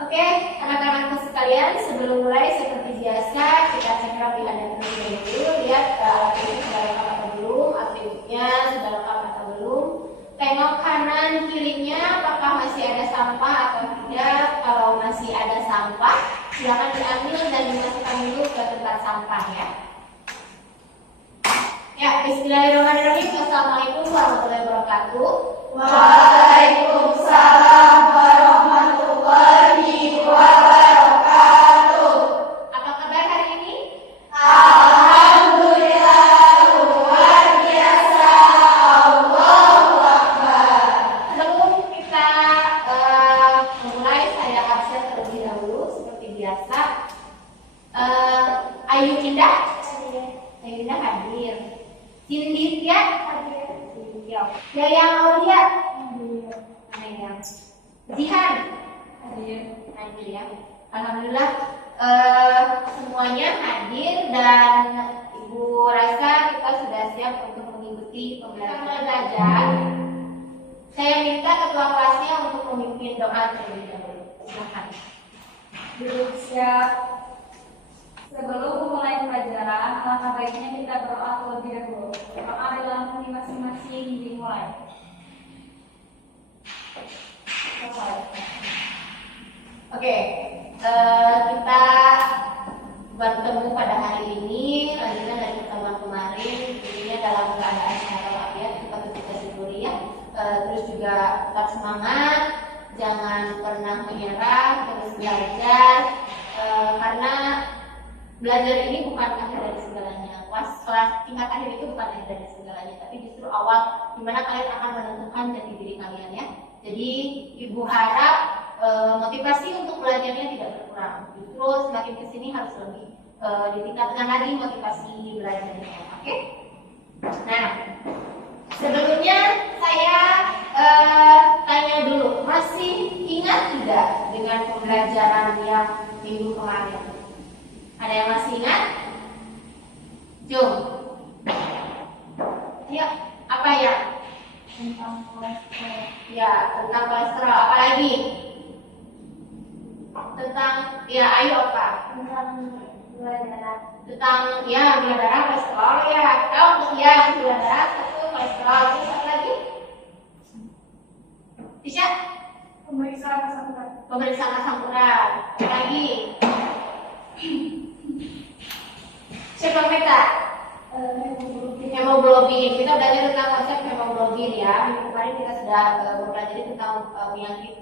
Oke, anak-anakku sekalian, sebelum mulai seperti biasa kita cek rapihannya terlebih dahulu. Lihat alatnya sudah lengkap atau belum, atributnya sudah lengkap atau belum. Tengok kanan kirinya apakah masih ada sampah atau tidak. Kalau masih ada sampah, silakan diambil dan dimasukkan dulu ke tempat sampah ya. Ya, bismillahirrahmanirrahim. Assalamualaikum warahmatullahi wabarakatuh. Waalaikumsalam warahmatullahi wabarakatuh. Apa kabar hari ini? Alhamdulillah, luar biasa. Allahu Akbar. Sebelum kita memulai, saya absen terlebih dahulu seperti biasa. Ayu Indah hadir. Cynthia hadir. Yayang Aulia hadir. Jihan hadir ya. Alhamdulillah semuanya hadir dan Ibu rasa kita sudah siap untuk mengikuti pembelajaran belajar. Saya minta ketua kelasnya untuk memimpin doa terlebih dahulu. Silakan. Siap. Sebelum memulai pelajaran, alangkah baiknya kita berdoa terlebih dahulu. Doa dalam hati masing-masing dimulai. Oke, kita bertemu pada hari ini, lanjutkan dari pertemuan kemarin. Tentunya dalam keadaan sehat walafiat, kita syukuri ya. Terus juga tetap semangat, jangan pernah menyerah, terus belajar, karena belajar ini bukan akhir dari segalanya. Kelas tingkat akhir itu bukan akhir dari segalanya, tapi justru awal dimana kalian akan menentukan jati diri kalian ya. Jadi Ibu harap motivasi untuk belajarnya tidak berkurang. Justru semakin kesini harus lebih ditingkatkan lagi motivasi belajarnya. Oke? Nah, sebelumnya saya tanya dulu, masih ingat tidak dengan pembelajaran yang minggu kemarin? Ada yang masih ingat? Jom. Ya, apa ya? Tentang kolesterol. Ya, tentang kolesterol. Apa lagi? Tentang, ya ayo apa? Tentang gula darah. Tentang, ya gula darah, kolesterol ya. Kita untuk ya gula darah, satu kolesterol. Terus apa lagi? Tisha? Pemeriksaan asam urat. Pemeriksaan asam urat. Apa lagi? Siapa Meta? Hemoglobin. Kita belajar tentang konsep hemoglobin ya. Minggu kemarin kita sudah mempelajari tentang penyakit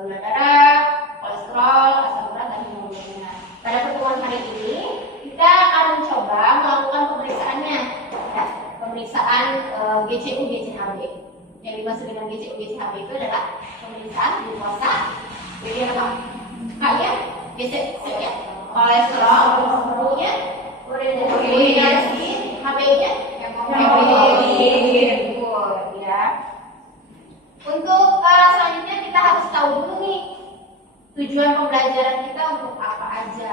gula darah, kolesterol, asam urat dan hemoglobin. Pada pertemuan hari ini kita akan mencoba melakukan pemeriksaannya. Ya, pemeriksaan GCU GCHB. Yang dimaksud dengan GCU GCHB itu adalah pemeriksaan glukosa, kemudian apa? Kaya, GCU ya, kolesterol, nya uric acid, HB-nya hemoglobin. Ya. Untuk selanjutnya kita harus tahu dulu nih tujuan pembelajaran kita untuk apa aja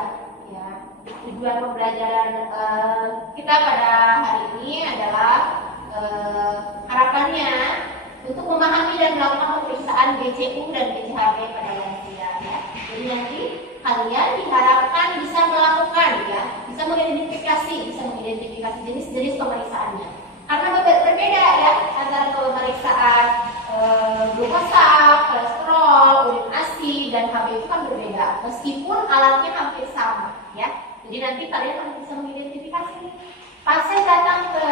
ya. Tujuan pembelajaran kita pada hari ini adalah harapannya untuk memahami dan melakukan pemeriksaan GCU dan GCHB pada lansia ya. Jadi nanti kalian diharapkan bisa melakukan ya, bisa mengidentifikasi jenis-jenis pemeriksaannya. Karena berbeda ya antara pemeriksaan glukosa, kolesterol, uric acid dan HB itu kan berbeda. Meskipun alatnya hampir sama ya. Jadi nanti kalian harus bisa mengidentifikasi pasien datang ke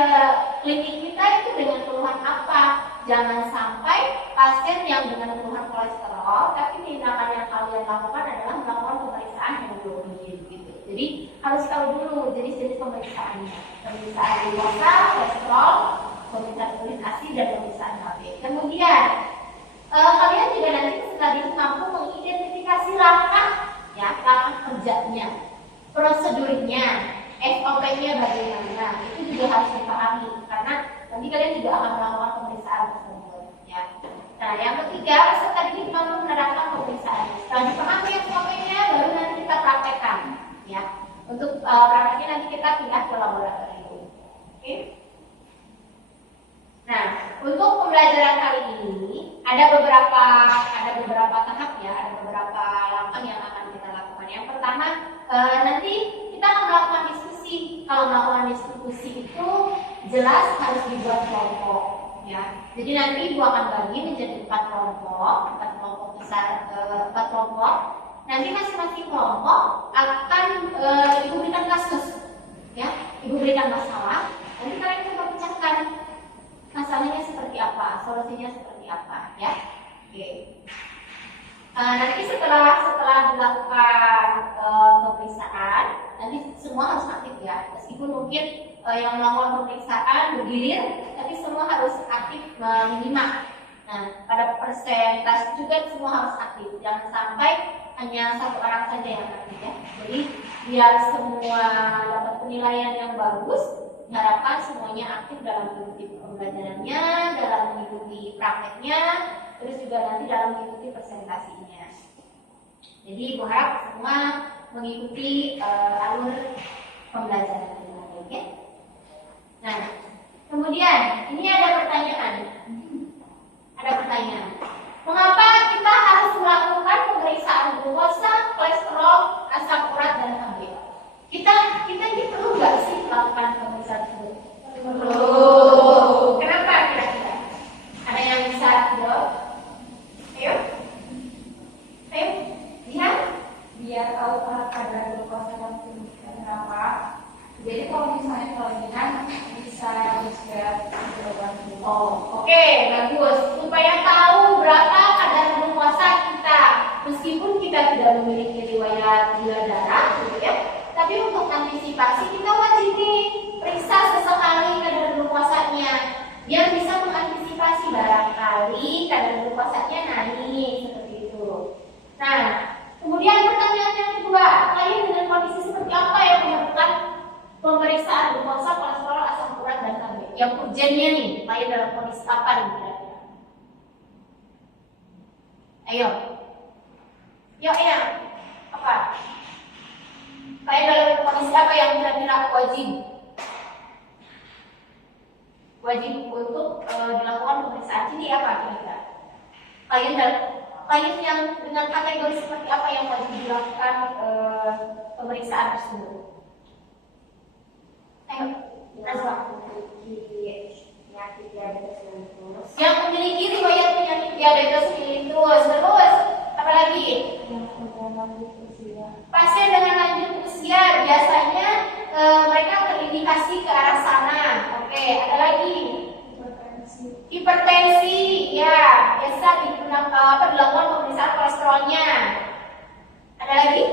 klinik kita itu dengan keluhan apa. Jangan sampai pasien yang dengan keluhan kolesterol, tapi tindakan yang kalian lakukan adalah melakukan pemeriksaan hemoglobin gitu. Jadi harus tahu dulu jenis-jenis pemeriksaannya. Pemeriksaan glukosa, kolesterol, pemeriksaan uric acid dan pemeriksaan HB. Kemudian kalian juga nanti setelah itu mampu mengidentifikasi langkah kerjanya, prosedurnya, SOP-nya bagaimana. Itu juga harus dipahami karena nanti kalian juga akan melakukan pemeriksaan tersebut ya. Nah, yang ketiga, peserta didik mampu menerapkan pemeriksaan. Setelah dipahami SOP-nya, baru nanti kita praktekkan ya. Untuk prakteknya nanti kita pindah ke laboratorium. Oke? Nah, untuk pembelajaran kali ini ada beberapa tahap ya, ada beberapa tahapan yang akan kita lakukan. Yang pertama, nanti kita akan melakukan diskusi. Kalau melakukan diskusi itu jelas harus dibuat kelompok, ya. Jadi nanti Ibu akan bagi menjadi 4 kelompok besar, 4 kelompok. Nanti masing-masing kelompok akan Ibu berikan kasus, ya. Ibu berikan masalah, nanti kalian coba pecahkan masalahnya seperti apa, solusinya seperti apa, ya. Oke. Nanti setelah dilakukan pemeriksaan, nanti semua harus aktif, ya. Meskipun mungkin yang melakukan pemeriksaan bergilir, tapi semua harus aktif menyimak. Nah, pada persentase juga semua harus aktif. Jangan sampai hanya 1 orang saja yang aktif, ya. Jadi biar semua dapat penilaian yang bagus, diharapkan semuanya aktif dalam mengikuti pembelajarannya, dalam mengikuti prakteknya, terus juga nanti dalam mengikuti presentasinya. Jadi Ibu harap semua mengikuti alur pembelajaran dengan baik, ya. Nah, kemudian ini ada pertanyaan. Mengapa kita harus melakukan pemeriksaan glukosa, kolesterol, asam urat dan KB? Kita ini perlu nggak sih melakukan pemeriksaan tersebut? Perlu. Kenapa kira-kira? Ada yang bisa jawab? Ayo, lihat. Biar tahu kadar glukosa dan berapa. Jadi kalau misalnya kelebihan bisa juga diobati. Oke, bagus. Supaya tahu berapa kadar glukosa kita, meskipun kita tidak memiliki riwayat gula darah, gitu ya. Tapi untuk antisipasi kita wajib nih periksa sesekali kadar glukosanya, biar bisa mengantisipasi barangkali kadar glukosanya naik seperti itu. Nah, kemudian pertanyaan yang kedua, kalian dengan kondisi seperti apa yang melakukan pemeriksaan glukosa, kolesterol, asam urat dan KB? Yang urgennya nih, kalian dalam kondisi apa nih kira-kira? Ayo, apa? Kalian dalam kondisi apa yang kira-kira wajib untuk dilakukan pemeriksaan ini apa kira-kira? Kalian yang dengan kategori seperti apa yang wajib dilakukan pemeriksaan tersebut? Ayo, yang memiliki riwayat penyakit diabetes mellitus, terus apa lagi? Pasien dengan lanjut usia biasanya mereka terindikasi ke arah sana. Oke, ada lagi? Hipertensi, ya, biasa dilakukan pemeriksaan kolesterolnya. Ada lagi?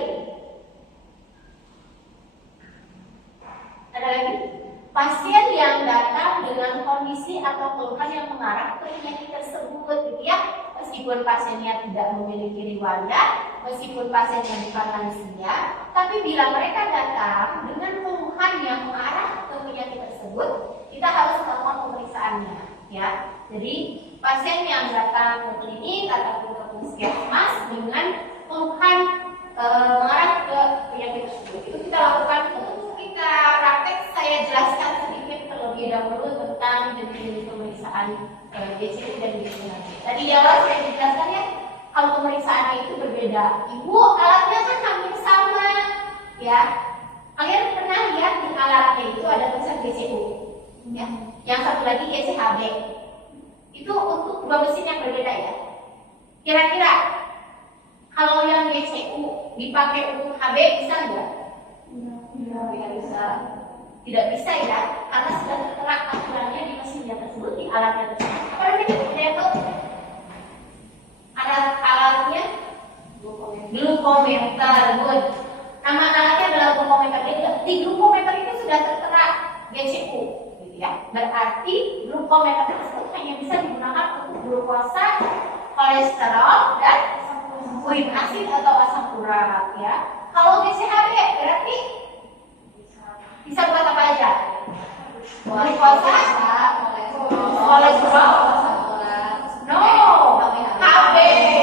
Pasien yang datang dengan kondisi atau keluhan yang mengarah ke penyakit tersebut, gitu ya. Meskipun pasiennya tidak memiliki riwayat, meskipun pasiennya bukan lansia, tapi bila mereka datang dengan keluhan yang mengarah ke penyakit tersebut, kita harus melakukan pemeriksaannya, ya. Jadi pasien yang datang ke klinik ataupun ke puskesmas dengan keluhan mengarah ke penyakit tersebut, itu kita lakukan. Untuk kita praktek, saya jelaskan sedikit terlebih dahulu tentang jenis pemeriksaan BCU dan BCHB. Tadi di awal saya jelaskan, ya, kalau pemeriksaannya itu berbeda. Ibu, alatnya kan hampir sama, ya. Kalian pernah lihat di alatnya itu ada tulisan BCU, ya. Yang satu lagi BCHB. Itu untuk 2 mesin yang berbeda, ya. Kira-kira kalau yang BCU dipakai untuk HB bisa nggak? Tidak bisa. Tidak bisa, ya, karena sudah tertera aturannya di mesinnya tersebut, di alatnya tersebut. Apa namanya? Alatnya glukometer. Good. Nama alatnya adalah glukometer. Di glukometer itu sudah tertera BCU, gitu ya. Berarti glukometer tersebut hanya bisa digunakan untuk glukosa, kolesterol, dan uric acid atau asam urat, ya. Kalau BCHB berarti bisa buat apa aja? Glukosa, kolesterol, no, HB,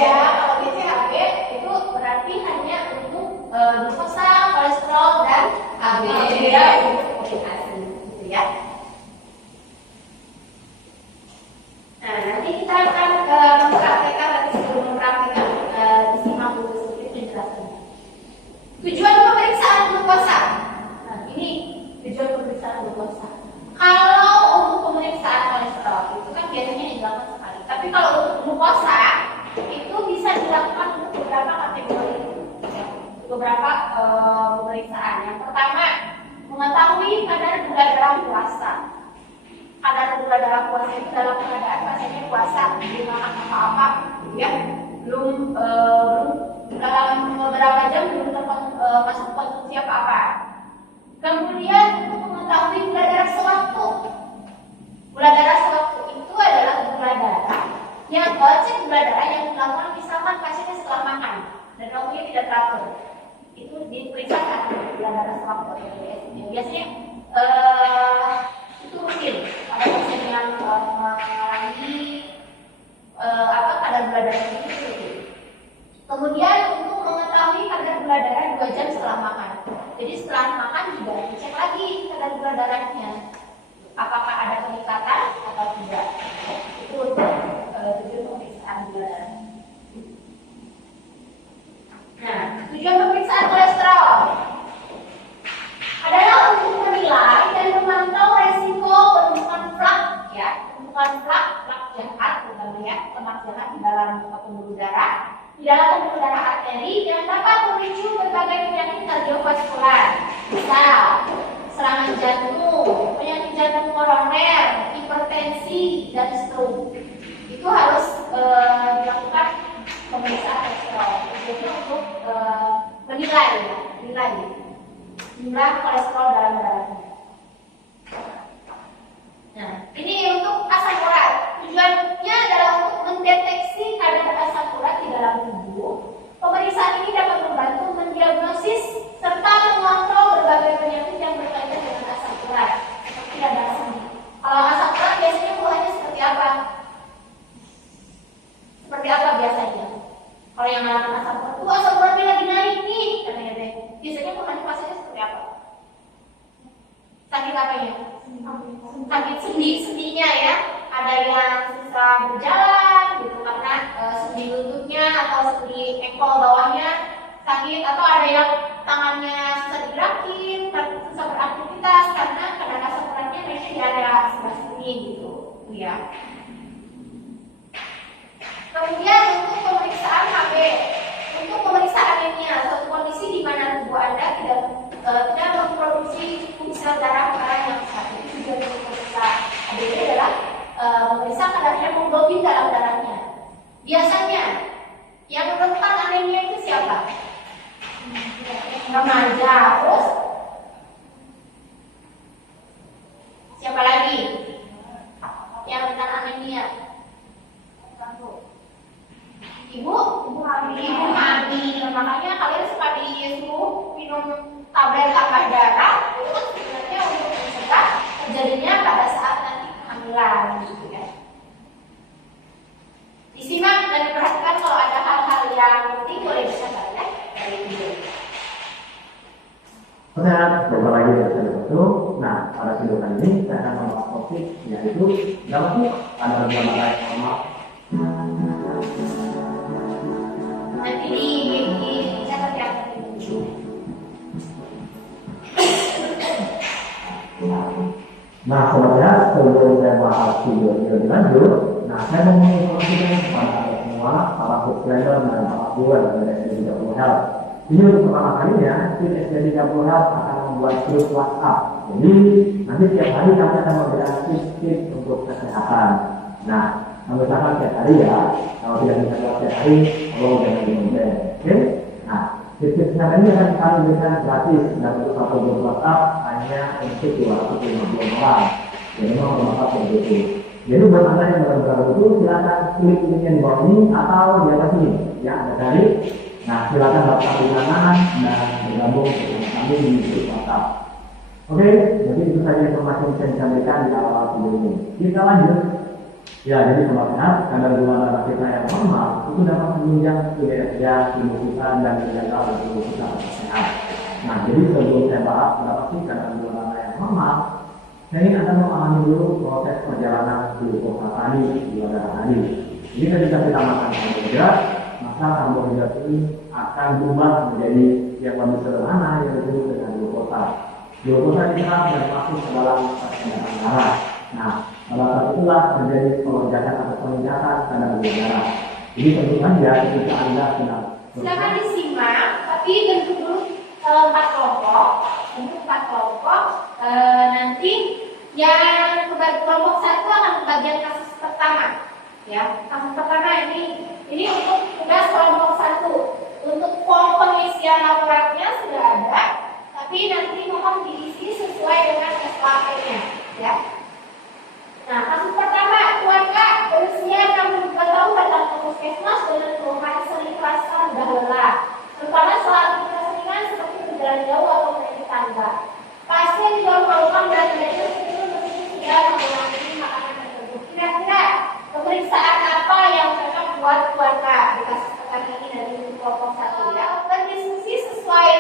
ya. Kalau BCHB itu berarti hanya untuk glukosa, kolesterol, dan HB, ya, untuk uric acid, gitu ya. Nah, nanti kita akan mempraktekkan, tapi sebelum mempraktekkan disimak dulu sedikit penjelasan beberapa pemeriksaan. Yang pertama, mengetahui kadar gula darah puasa. Kadar gula darah puasa itu dalam keadaan pasiennya puasa, belum makan apa-apa, ya, belum dalam beberapa jam belum masuk konsumsi apa-apa. Kemudian untuk mengetahui gula darah sewaktu. Gula darah sewaktu itu adalah gula darah yang cek gula darah yang dilakukan misalkan pasiennya setelah makan dan waktunya tidak teratur. Itu diperiksakan gula darah sewaktu. Biasanya itu rutin pada pasien yang mengalami kadar gula darah itu rutin. Kemudian untuk mengetahui kadar gula darah 2 jam setelah makan. Jadi setelah makan juga dicek lagi kadar gula darahnya, apakah ada peningkatan atau tidak. Itu untuk tujuan pemeriksaan gula darah. Nah, tujuan pemeriksaan kolesterol adalah untuk menilai dan memantau resiko pembentukan plak, ya, pembentukan plak jahat, terutama ya, lemak jahat di dalam pembuluh darah, di dalam pembuluh darah arteri yang dapat memicu berbagai penyakit kardiovaskular, misal serangan jantung, penyakit jantung koroner, hipertensi, dan stroke. Itu harus dilakukan pemeriksaan kolesterol. Jadi untuk menilai jumlah kolesterol dalam darahnya. Nah, ini untuk asam urat. Tujuannya adalah untuk mendeteksi kadar asam urat di dalam tubuh. Pemeriksaan ini dapat membantu mendiagnosis serta mengontrol berbagai penyakit yang berkaitan dengan asam urat, seperti radang sendi. Kalau asam urat biasanya keluhannya seperti apa? Seperti apa biasanya? Kalau yang mengalami asam uratnya lagi naik nih, katanya deh. Biasanya keluhannya pasiennya seperti apa? Sakit apanya? Sakit sendinya ya. Ada yang susah berjalan gitu karena sendi lututnya atau sendi engkol bawahnya sakit, atau ada yang tangannya susah digerakin, susah beraktivitas karena kadar asam uratnya naiknya di area sebelah sini gitu, ya. Kemudian untuk pemeriksaan HB, untuk pemeriksaan anemia, suatu kondisi di mana tubuh Anda tidak memproduksi cukup sel darah merah yang besar. Itu juga untuk pemeriksaan HB adalah memeriksa kadar hemoglobin dalam darahnya. Biasanya yang rentan anemia itu siapa? Remaja. Terus siapa lagi yang rentan anemia? Ibu hamil. Makanya kalian suka disuruh minum tablet tambah darah. Itu kan sebenarnya untuk mencegah terjadinya pada saat nanti kehamilan, gitu ya. Disimak dan diperhatikan kalau ada hal-hal yang penting boleh bisa kalian dari video. Oke, coba lagi ya satu. Nah, pada video kali ini saya akan membahas topik yaitu dalam ada beberapa lain normal. Nanti di catat ya. Nah, sebenarnya sebelum saya bahas video ini lebih lanjut, nah saya mau menginformasikan kepada semua para subscriber dan para viewer dari SD30 Health. Ini untuk pertama kalinya, tim SD30 Health akan membuat grup WhatsApp. Jadi nanti setiap hari kami akan memberikan tips-tips untuk kesehatan. Nah, misalkan setiap hari ya, kalau tidak bisa setiap hari, kalau jangan di-comment. Oke? Nah, tips-tips kesehatan ini akan kami berikan gratis dan untuk satu grup WhatsApp hanya untuk 250 orang. Jadi mau bermanfaat begitu. Jadi buat anda yang benar-benar betul, silakan klik linknya di bawah ini atau di atas ini. Ya, ada dari. Nah, silakan daftar di sana dan bergabung dengan kami di grup WhatsApp. Oke, jadi itu saja informasi yang saya sampaikan di awal video ini. Kita lanjut. Ya, jadi sobat sehat, kadar gula darah kita yang normal itu dapat menunjang kinerja tubuh kita dan menjaga tubuh kita sehat. Nah, jadi sebelum saya bahas berapa sih kadar gula darah yang normal, saya ingin Anda memahami dulu proses perjalanan glukosa tadi, gula darah tadi. Jadi ketika kita makan karbohidrat, maka karbohidrat ini akan berubah menjadi yang lebih sederhana yang disebut dengan glukosa. Glukosa diserap dan masuk ke dalam perjalanan darah. Nah, pada saat itulah terjadi pelonjakan atau peningkatan kadar gula darah. Jadi tentu saja ketika Anda sedang Silakan disimak, tapi Tapi bentuk dulu 4 kelompok, bentuk 4 kelompok. Nanti yang kelompok 1 akan bagian kasus pertama. Ya, kasus pertama ini untuk tugas kelompok 1. Untuk form pengisian laporannya sudah ada, tapi nanti mohon diisi sesuai dengan SKP-nya, ya. Nah, kasus pertama, keluarga berusia 62 tahun datang ke puskesmas dengan keluhan sering rasa mudah lelah, terutama saat keseringan seperti berjalan jauh atau naik tangga. Pasien juga mengeluhkan berat badan tidak mengulangi makanan tersebut. Kira-kira pemeriksaan apa yang cocok buat keluarga di kasus pertama ini dari kelompok 1, ya? Berdiskusi sesuai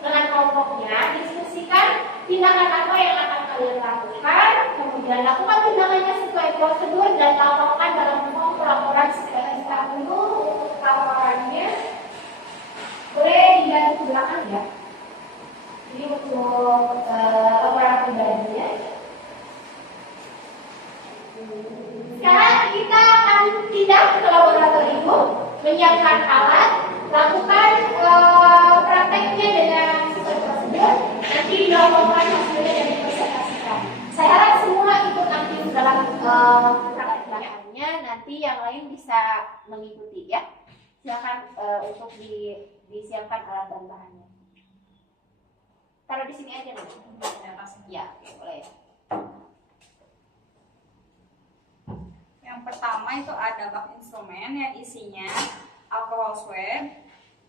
dengan kelompoknya, diskusikan tindakan apa yang akan kalian lakukan, kemudian lakukan tindakannya sesuai prosedur dan laporkan dalam form laporan sesuai SK dulu. Untuk laporannya boleh dibantu ke belakang, ya. Ini untuk laporan pribadinya. Sekarang kita akan pindah ke laboratorium, menyiapkan alat, lakukan prakteknya dengan sesuai prosedur, nanti dilaporkan hasilnya dan dipresentasikan. Saya harap semua ikut aktif dalam praktek bahannya, nanti yang lain bisa mengikuti, ya. Silakan untuk disiapkan alat dan bahannya. Taruh di sini aja nanti. Ya, oke, boleh. Yang pertama itu ada bak instrumen yang isinya alcohol swab,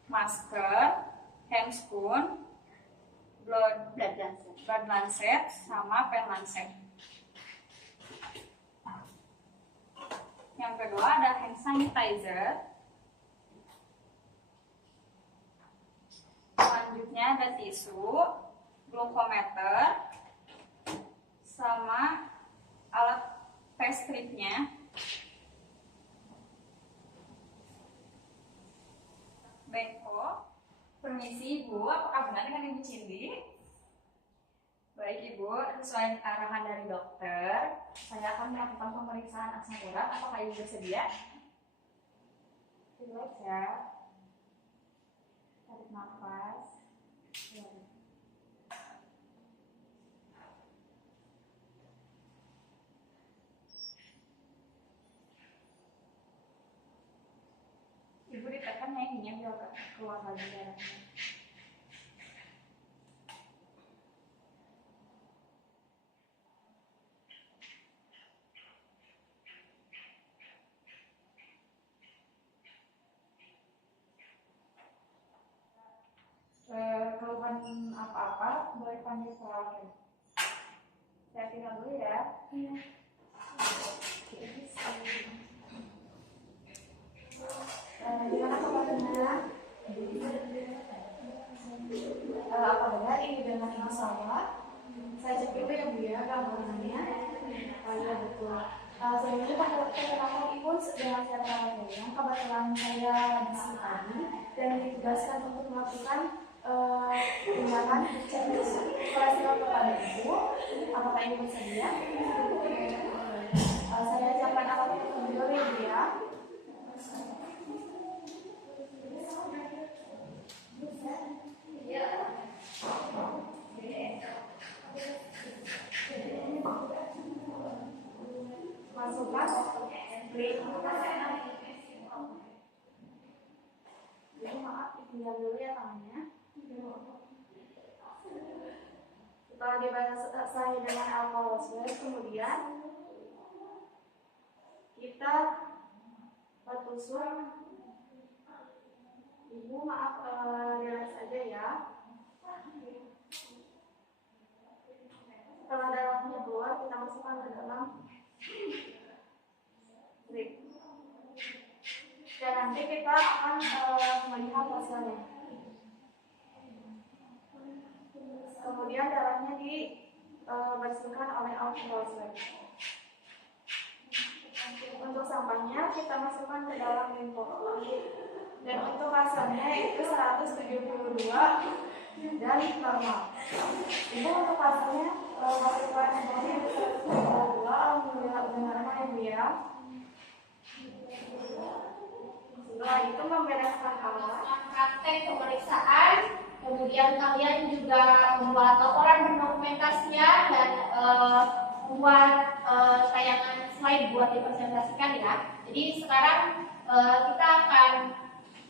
masker, handscoon, blood lancet, sama pen lancet. Yang kedua ada hand sanitizer. Selanjutnya ada tisu, glukometer, sama alat tes stripnya. Beko. Permisi Ibu, apakah benar dengan Ibu Cindy? Baik Ibu, sesuai arahan dari dokter, saya akan melakukan pemeriksaan asam urat. Apakah Ibu bersedia? Relax ya. Tarik nafas. Ibu ditekan ya ininya biar keluar lagi darahnya. Keluhan apa-apa boleh panggil perawat. Saya tinggal dulu ya. Iya. Gimana kabarnya? Apa benar ini dengan Ibu Salwa? Saya cek dulu ya Bu ya gambarannya. Oh iya betul. Sebelumnya perkenalkan Ibu dengan saya perawatnya. Kebetulan saya di sini tadi dan ditugaskan untuk melakukan tindakan cek kolesterol kepada Ibu. Apakah Ibu bersedia? Saya siapkan alatnya terlebih dahulu ya Bu ya. Masukkan klik. Jadi maaf ditinggal dulu ya tangannya. Setelah dibasahi dengan alkohol swab, kemudian kita bertusuk. Ibu maaf relax aja ya. Setelah darahnya keluar, kita masukkan ke dalam strip. Dan nanti kita akan melihat hasilnya. Kemudian darahnya dibersihkan oleh alcohol swab. Untuk sampahnya kita masukkan ke dalam limfo. Dan untuk hasilnya itu 172 dan normal. Ibu untuk hasilnya masukkan limfonya 172. Alhamdulillah normal Ibu ya. Setelah itu membereskan alat. Praktek pemeriksaan Kemudian kalian juga membuat laporan berdokumentasian dan membuat tayangan slide buat dipresentasikan ya. Jadi sekarang kita akan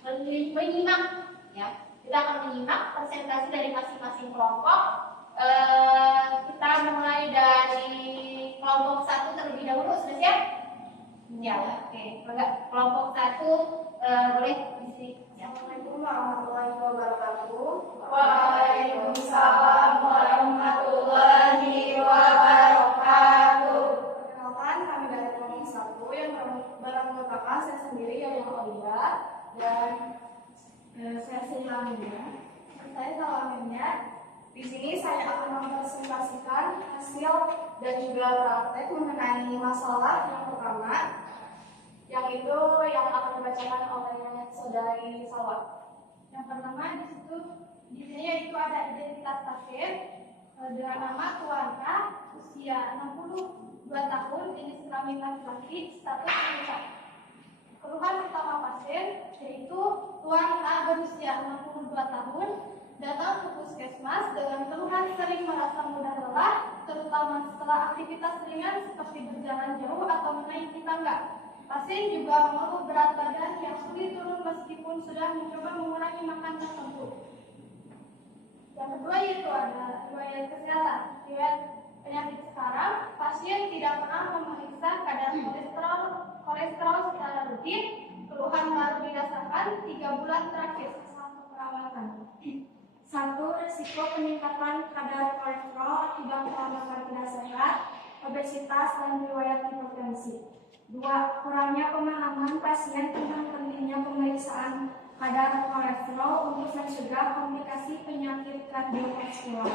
menyimak ya. Kita akan menyimak presentasi dari masing-masing kelompok. Kita mulai dari kelompok 1 terlebih dahulu, sudah siap? Ya, oke. Kelompok 1 boleh isi. Assalamualaikum warahmatullahi wabarakatuh. Waalaikumsalam warahmatullahi wabarakatuh. Perkenalkan, kami dari kelompok 1 yang beranggotakan saya sendiri yaitu Olia dan saya Salamina. Di sini saya akan mempresentasikan hasil dan juga praktek mengenai masalah yang pertama, yang itu yang akan dibacakan oleh saudari Salwa. Yang pertama di sini yaitu ada identitas pasien dengan nama keluarga, usia 62 tahun, jenis kelamin laki-laki, status menikah. Keluhan utama pasien yaitu Tuan A berusia 62 tahun, datang ke puskesmas dengan keluhan sering merasa mudah lelah, terutama setelah aktivitas ringan seperti berjalan jauh atau menaiki tangga. Pasien juga mengeluh berat badan yang sulit turun meskipun sudah mencoba mengurangi makan tertentu. Yang kedua yaitu ada riwayat kesehatan. Riwayat penyakit sekarang, pasien tidak pernah memeriksa kadar kolesterol secara rutin. Keluhan baru dirasakan 3 bulan terakhir selama perawatan. 1. Risiko peningkatan kadar kolesterol akibat pola makan tidak sehat, obesitas, dan riwayat hipertensi. 2. Kurangnya pemahaman pasien tentang pentingnya pemeriksaan kadar kolesterol untuk mencegah komplikasi penyakit kardiovaskular.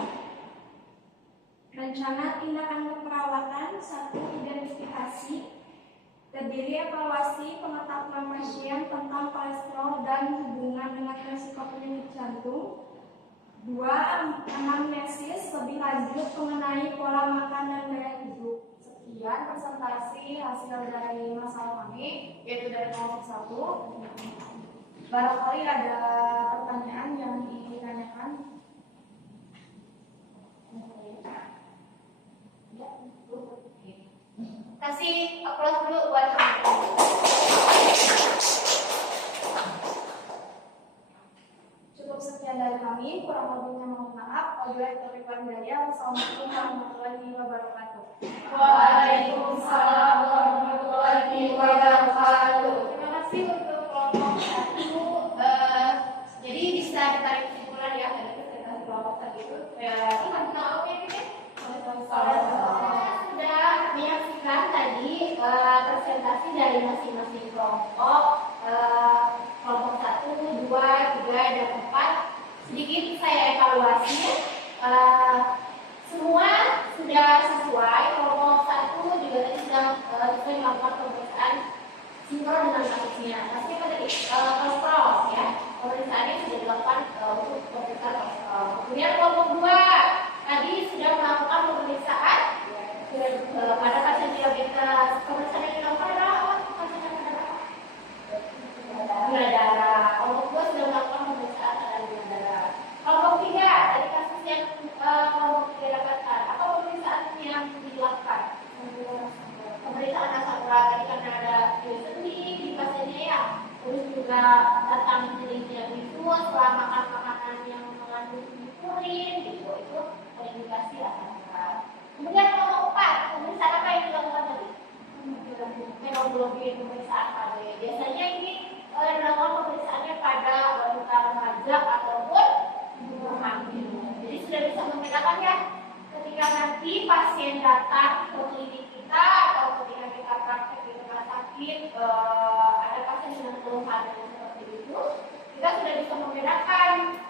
Rencana tindakan perawatan. 1. Identifikasi, terdiri evaluasi pengetahuan pasien tentang kolesterol dan hubungan dengan risiko penyakit jantung. 2. Anamnesis lebih lanjut mengenai pola makan dan gaya hidup. Sekian presentasi hasil dari masalah kami, yaitu dari kelompok 1. Barangkali ada pertanyaan yang ingin ditanyakan. Kasih applause dulu buat teman-teman. Cukup sekian dari kami, kurang lebihnya mohon maaf. Wabillahi taufiq wal hidayah. Wassalamualaikum warahmatullahi wabarakatuh. Waalaikumsalam warahmatullahi wabarakatuh. Terima kasih untuk kelompok 1. Jadi bisa ditarik kesimpulan ya dari presentasi kelompok 1 itu. Sudah menyaksikan tadi presentasi dari masing-masing kelompok. Kelompok 1, 2, 3, dan 4. Sedikit saya evaluasi. Semua sudah sesuai. Kelompok 1 juga tadi sudah sesuai melakukan pemeriksaan sinkron dengan kasusnya. Pasti apa tadi? Kolesterol ya. Pemeriksaannya sudah dilakukan untuk pemeriksaan kolesterol. Kemudian kelompok 2 tadi sudah melakukan pemeriksaan pada pasien diabetes. Pemeriksaan yang dilakukan adalah apa? Gula darah. Kelompok 2 sudah melakukan pemeriksaan pada gula darah. Kelompok 3 dari kasus yang kelompok 3 dapatkan, apa pemeriksaan yang dilakukan? Pemeriksaan asam urat tadi karena ada sendi di pasiennya ya. Terus juga datang jenisnya itu setelah makan makanan yang mengandung urin gitu, itu terindikasi asam urat. Kemudian kelompok 4, pemeriksaan apa yang dilakukan tadi? Hemoglobin, pemeriksaan KB. Biasanya ini dilakukan pemeriksaannya pada wanita remaja ataupun ibu hamil. Jadi sudah bisa membedakan ya ketika nanti pasien datang ke klinik kita atau ketika kita praktek di rumah sakit ada pasien dengan keluhan yang seperti itu, kita sudah bisa membedakan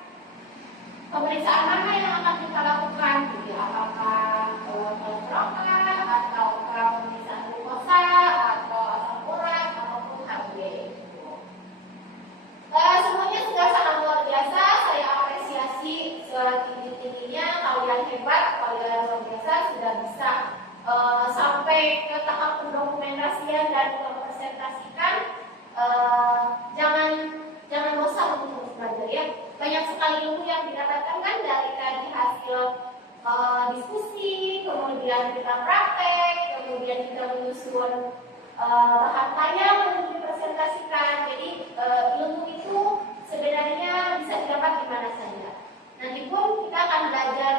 pemeriksaan mana yang akan kita lakukan, gitu. Apakah kolesterol atau pemeriksaan glukosa atau asam urat ataupun HB. Semuanya sudah sangat luar biasa. Saya apresiasi setinggi-tingginya. Kalian hebat, kalian luar biasa sudah bisa sampai ke tahap pendokumentasian dan mempresentasikan. Jangan bosan untuk terus belajar ya. Banyak sekali ilmu yang didapatkan kan dari tadi hasil diskusi, kemudian kita praktek, kemudian kita menyusun bahan karya untuk dipresentasikan. Jadi ilmu itu sebenarnya bisa didapat di mana saja. Nanti pun kita akan belajar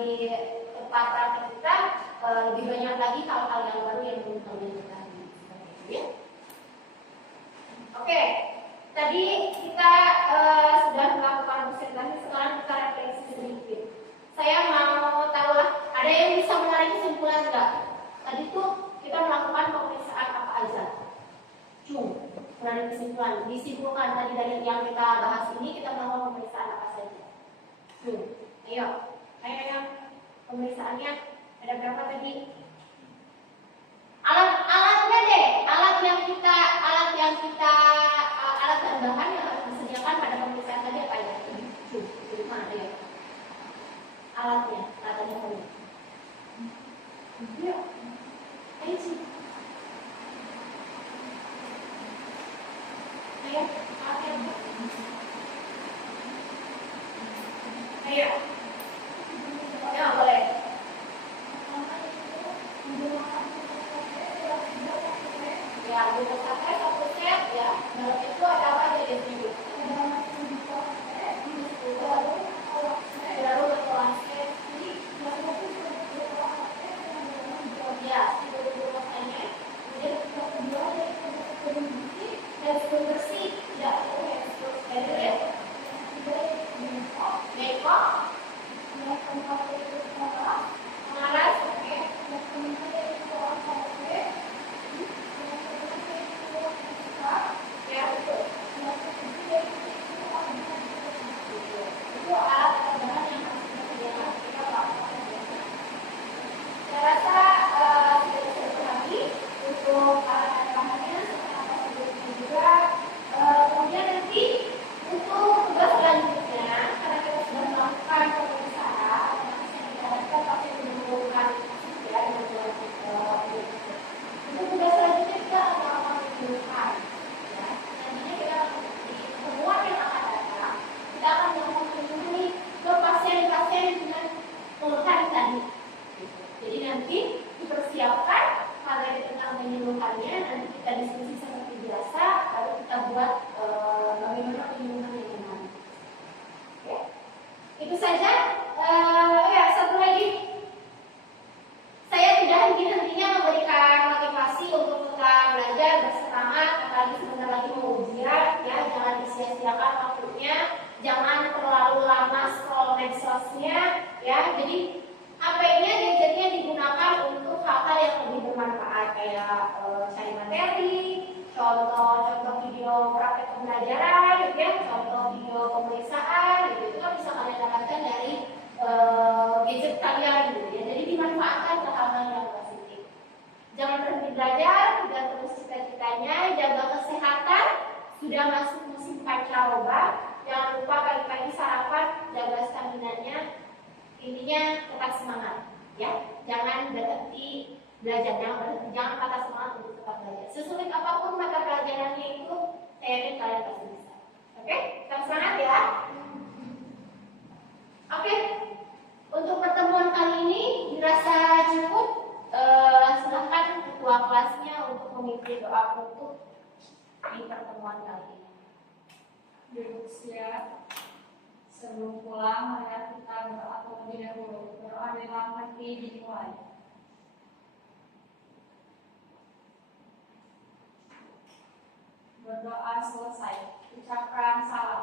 di tempat praktek kita lebih banyak lagi hal-hal yang baru yang belum kalian ketahui. Ya. Oke, tadi kita sudah melakukan presentasi, sekarang kita refleksi sedikit. Saya mau tahu lah, ada yang bisa menarik kesimpulan nggak? Tadi tuh kita melakukan pemeriksaan apa aja? Menarik kesimpulan. Disimpulkan tadi dari yang kita bahas ini, kita melakukan pemeriksaan apa saja? Ayo yang pemeriksaannya ada berapa tadi? Alatnya deh, alat dan bahan yang harus disediakan pada pemeriksaan tadi apa ya? Di mana ya? Alatnya apa? Yuk, ayo sih. Ayo, ayo. Ya, boleh. Ya, buku sampai satu set ya. Dalam itu ada apa aja di sini? Baru kelas set. Ya, itu rasanya. Kemudian hasil bersih, ya, hasil ya. Makeup, pengalas, oke. Ya, betul. Itu alat atau bahan yang harus disediakan kita lakukan. Saya rasa tidak bisa dipahami untuk alat bahannya seperti apa sebelumnya juga. Kemudian nanti untuk tugas selanjutnya, karena kita sudah melakukan pemeriksaan, yang kita harapkan pasti mengumpulkan ya dengan untuk tugas selanjutnya kita akan melakukan penyuluhan. Ya, nantinya kita di pertemuan yang akan datang, kita akan melakukan penyuluhan ke pasien-pasien dengan keluhan tadi. Jadi nanti dipersiapkan materi tentang penyuluhannya, nanti kita diskusi seperti biasa, lalu kita buat bagaimana penyuluhan yang benar. Oke, itu saja. Ya, satu lagi, saya tidak henti-hentinya memberikan motivasi untuk kita belajar bersemangat, apalagi sebentar lagi mau ujian, ya jangan disia-siakan waktunya, jangan terlalu lama scroll medsosnya, ya. Jadi HP-nya, gadgetnya digunakan untuk hal-hal yang lebih bermanfaat kayak cari materi, contoh video praktek pembelajaran, gitu ya, contoh video pemeriksaan, gitu. Itu kan bisa kalian dapatkan dari gadget kalian, gitu ya. Jadi dimanfaatkan ke hal-hal yang positif. Jangan berhenti belajar, dan terus cita-citanya, jaga kesehatan. Sudah masuk musim pancaroba, jangan lupa pagi-pagi sarapan, jaga stamina-nya. Intinya tetap semangat, ya. Jangan berhenti belajar, jangan patah semangat untuk tetap belajar. Sesulit apapun mata pelajarannya itu, saya yakin kalian pasti bisa. Oke, tetap semangat ya. Oke, untuk pertemuan kali ini dirasa cukup. Silahkan ketua kelasnya untuk memimpin doa penutup di pertemuan kali ini. Duduk siap. Sebelum pulang, mari kita berdoa terlebih dahulu. Berdoa dalam hati dimulai. Berdoa selesai. Ucapkan salam.